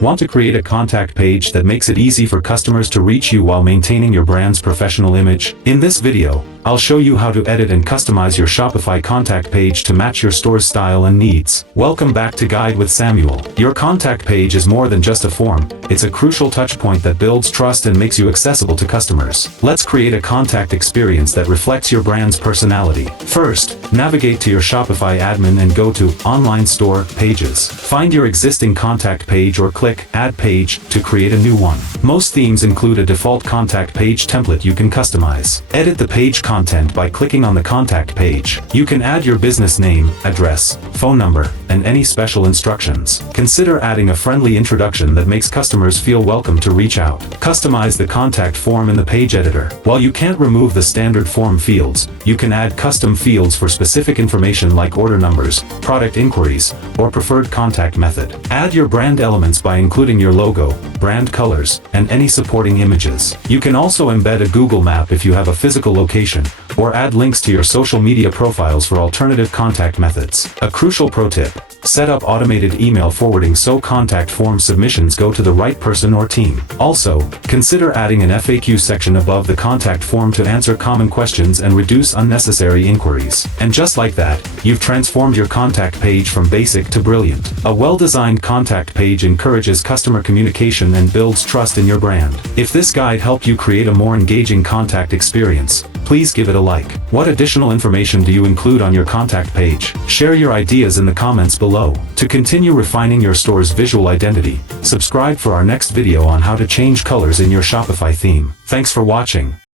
Want to create a contact page that makes it easy for customers to reach you while maintaining your brand's professional image? In this video, I'll show you how to edit and customize your Shopify contact page to match your store's style and needs. Welcome back to Guide with Samuel. Your contact page is more than just a form, it's a crucial touchpoint that builds trust and makes you accessible to customers. Let's create a contact experience that reflects your brand's personality. First, navigate to your Shopify admin and go to Online Store Pages. Find your existing contact page or click Add Page to create a new one. Most themes include a default contact page template you can customize. Edit the page content by clicking on the contact page. You can add your business name, address, phone number, and any special instructions. Consider adding a friendly introduction that makes customers feel welcome to reach out. Customize the contact form in the page editor. While you can't remove the standard form fields, you can add custom fields for specific information like order numbers, product inquiries, or preferred contact method. Add your brand elements by including your logo, brand colors, and any supporting images. You can also embed a Google map if you have a physical location, or add links to your social media profiles for alternative contact methods. A crucial pro tip: set up automated email forwarding so contact form submissions go to the right person or team. Also, consider adding an FAQ section above the contact form to answer common questions and reduce unnecessary inquiries. And just like that, you've transformed your contact page from basic to brilliant. A well-designed contact page encourages customer communication and builds trust in your brand. If this guide helped you create a more engaging contact experience, please give it a like. What additional information do you include on your contact page? Share your ideas in the comments below. To continue refining your store's visual identity, subscribe for our next video on how to change colors in your Shopify theme. Thanks for watching.